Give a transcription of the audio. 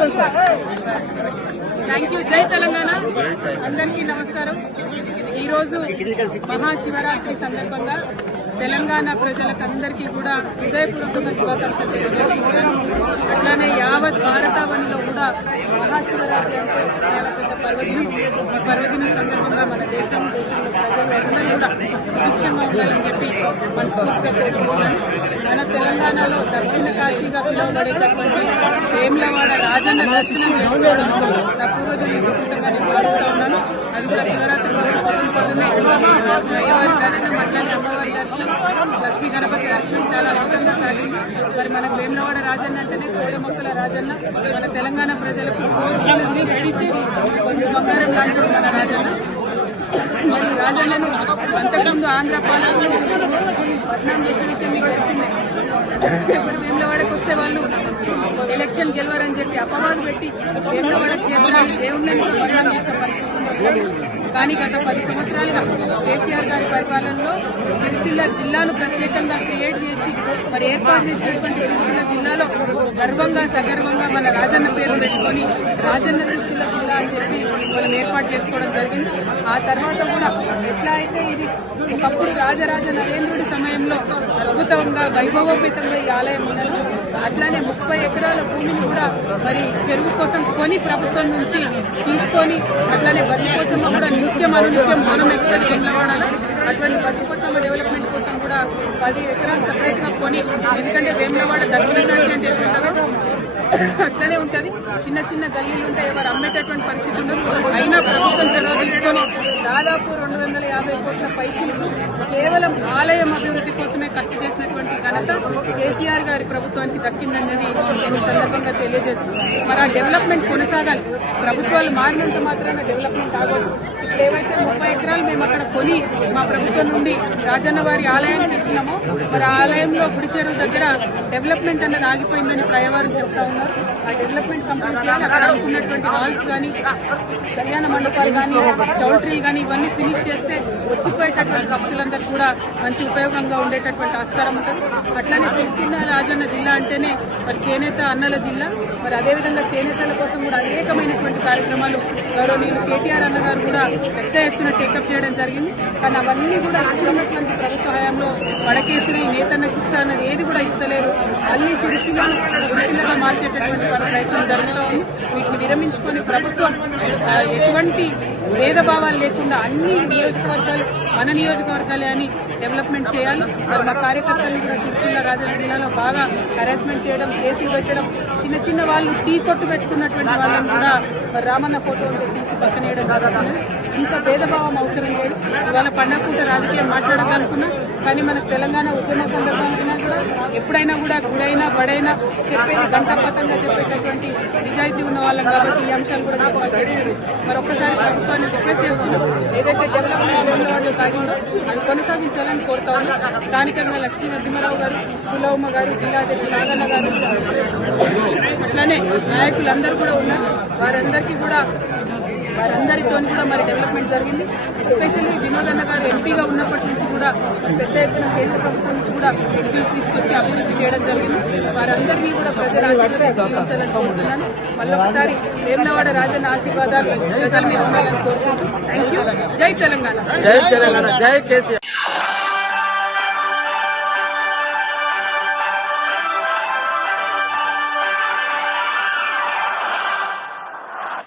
చేస్తాను sir thank you జై తెలంగాణ అందరికీ నమస్కారం. ఈరోజు మహాశివరాత్రి సందర్భంగా తెలంగాణ ప్రజలకు అందరికీ కూడా హృదయపూర్వకంగా శుభాకాంక్షలు తెలియజేస్తున్నాను. అట్లానే యావత్ భారతావనిలో కూడా మహాశివరాత్రి అంటే పర్వదినం. ఈ పర్వదినం పర్వదినం సందర్భంగా మన దేశం దేశంలో కూడా సుభిక్షంగా ఉండాలని చెప్పి మనస్ఫూర్తిగా కోరుకుంటున్నాను. మన తెలంగాణలో దక్షిణ కాశీగా పిలువబడేటటువంటి వేములవాడ రాజన్న దర్శనం చేసుకోవడం నా పూర్వజన్మ సుకృతంగా నేను ఉన్నాను. అది కూడా శివరాత్రి రోజు పొద్దున పొద్దున్నే అయ్యవారి దర్శనం అట్లనే అమ్మవారి దర్శనం లక్ష్మీ గణపతి దర్శనం చాలా అద్భుతంగా సాగింది. మరి మనకు వేములవాడ రాజన్న అంటేనే కోడి మొక్కల రాజన్న. మన తెలంగాణ ప్రజలకు బంగారం లాంటి మన రాజన్న. మరి రాజన్నను అంతకుముందు ఆంధ్ర పాలకులు పట్నం చేసిన విషయం మీకు తెలిసిందే. వేములవాడకు వస్తే వాళ్ళు ఎలక్షన్ గెలవరని చెప్పి అపవాదు పెట్టి వేములవాడ క్షేత్రాన్ని దేవుళ్ళని కూడా బదనాం చేసిన పరిస్థితి కానీ గత పది సంవత్సరాలుగా కేసీఆర్ గారి పరిపాలనలో సిరిసిల్ల జిల్లాను ప్రత్యేకంగా క్రియేట్ చేసి మరి ఏర్పాటు చేసినటువంటి సిరిసిల్ల జిల్లాలో గర్వంగా సగర్వంగా మన రాజన్న పేరు పెట్టుకొని రాజన్న సిరిసిల్ల జిల్లా అని చెప్పి మనం ఏర్పాటు చేసుకోవడం జరిగింది. ఆ తర్వాత కూడా ఎట్లా అయితే ఇది ఒకప్పుడు రాజరాజ నరేంద్రుడి సమయంలో అద్భుతంగా వైభవోపేతంగా ఈ ఆలయం ఉన్నది. అట్లానే ముప్పై ఎకరాల భూమిని కూడా మరి చెరువు కోసం కొని ప్రభుత్వం నుంచి తీసుకొని అట్లానే బతికోసమ్మ కూడా నిత్యం అనునిత్యం బోనం ఎక్కుతుంది చెందవాడాలి అటువంటి కోసం డెవలప్మెంట్ కోసం కూడా పది ఎకరాలు సపరేట్గా కొని ఎందుకంటే వేములవాడ దక్షిణ అంటే ఎట్లుంటారో అట్లనే ఉంటది. చిన్న చిన్న గల్లీలు ఉంటాయి ఎవరు అమ్మేటటువంటి పరిస్థితి ఉండదు. అయినా ప్రభుత్వం చొరవ తీసుకొని దాదాపు రెండు యాభై కోట్ల పైచీలకు కేవలం ఆలయం అభివృద్ధి కోసమే ఖర్చు చేసినటువంటి ఘనత కేసీఆర్ గారి ప్రభుత్వానికి దక్కిందన్నది నేను సందర్భంగా తెలియజేస్తున్నాను. మరి ఆ డెవలప్మెంట్ కొనసాగాలి. ప్రభుత్వాలు మారినంత మాత్రాన డెవలప్మెంట్ ఆగదు. ఏవైతే ముప్పై ఎకరాలు మేము అక్కడ కొని మా ప్రభుత్వం నుండి రాజన్న వారి ఆలయానికి ఇచ్చినామో మరి ఆలయంలో గుడి చెరువు దగ్గర డెవలప్మెంట్ అన్నది ఆగిపోయిందని ప్రయవారు చెప్తా ఉన్నారు. ఆ డెవలప్మెంట్ కంప్లీట్ చేయాలి. అక్కడ అనుకున్నటువంటి హాల్స్ కానీ కళ్యాణ మండపాలు కానీ చౌల్ట్రీలు కానీ ఇవన్నీ ఫినిష్ చేస్తే వచ్చిపోయేటటువంటి భక్తులందరూ కూడా మంచి ఉపయోగంగా ఉండేటటువంటి ఆస్కారం ఉంటుంది. అట్లానే సిరిసిల్ల రాజన్న జిల్లా అంటేనే మరి చేనేత అన్నల జిల్లా. మరి అదేవిధంగా చేనేతల కోసం కూడా అనేకమైనటువంటి కార్యక్రమాలు గౌరవనీయులు కేటీఆర్ అన్నగారు కూడా పెద్ద ఎత్తున టేకప్ చేయడం జరిగింది. కానీ అవన్నీ కూడా ఇప్పుడున్నటువంటి ప్రభుత్వ హయాంలో వడకేసిరి నేతన్నకి ఇస్తా అన్నది ఏది కూడా ఇస్తలేరు. అన్ని సిరిసిల్ల సిరిసిల్లగా మార్చేటటువంటి ప్రయత్నం జరుగుతూ ఉంది. వీటిని విరమించుకొని ప్రభుత్వం ఎటువంటి భేదభావాలు లేకుండా అన్ని నియోజకవర్గాలు మన నియోజకవర్గాలే అని డెవలప్మెంట్ చేయాలి. మరి మా కార్యకర్తలను కూడా సిరిసిల్ల రాజన్న జిల్లాలో బాగా హెరాస్మెంట్ చేయడం కేసులు పెట్టడం చిన్న చిన్న వాళ్ళు టీ కొట్టు పెట్టుకున్నటువంటి వాళ్ళని కూడా మరి రామన్న ఫోటో ఉంటే తీసి పక్కనేయడం జరుగుతుంది. ఇంత భేదభావం అవసరం లేదు. ఇవాళ పండగ రాజకీయం మాట్లాడదనుకున్నా కానీ మనకు తెలంగాణ ఉద్యమ సందర్భంగా కూడా ఎప్పుడైనా కూడా గుడైనా బడైనా చెప్పేది గంటాపతంగా చెప్పేటటువంటి నిజాయితీ ఉన్న వాళ్ళం కాబట్టి ఈ అంశాలు కూడా చెప్పాల్సి మరి ఒక్కసారి ప్రభుత్వాన్ని రిక్వెస్ట్ చేస్తున్నాం ఏదైతే డెవలప్మెంట్ వాళ్ళు సాగిందో అది కొనసాగించాలని కోరుతా ఉన్నాం. స్థానికంగా లక్ష్మీ నరసింహారావు గారు కులవమ్మ గారు జిల్లాధ్యక్షుడు నాగన్న గారు అట్లానే నాయకులందరూ కూడా ఉన్నారు. వారందరికీ కూడా వారందరితో కూడా మరి డెవలప్మెంట్ జరిగింది. ఎస్పెషల్లీ వినోద్ అన్న గారు ఎంపీగా ఉన్నప్పటి నుంచి కూడా పెద్ద ఎత్తున కేంద్ర ప్రభుత్వం నుంచి కూడా నిధులు తీసుకొచ్చి అభివృద్ధి చేయడం జరిగింది. వారందరినీ కూడా ప్రజల ఆశీర్వాదం జీవించాలని కోరుతున్నాను మళ్ళొకసారి వేములవాడ రాజన్న ఆశీర్వాదాలు ప్రజల మీద ఉండాలని కోరుకుంటున్నాను థ్యాంక్ యూ జై తెలంగాణ. జై తెలంగాణ. జై కేసీఆర్.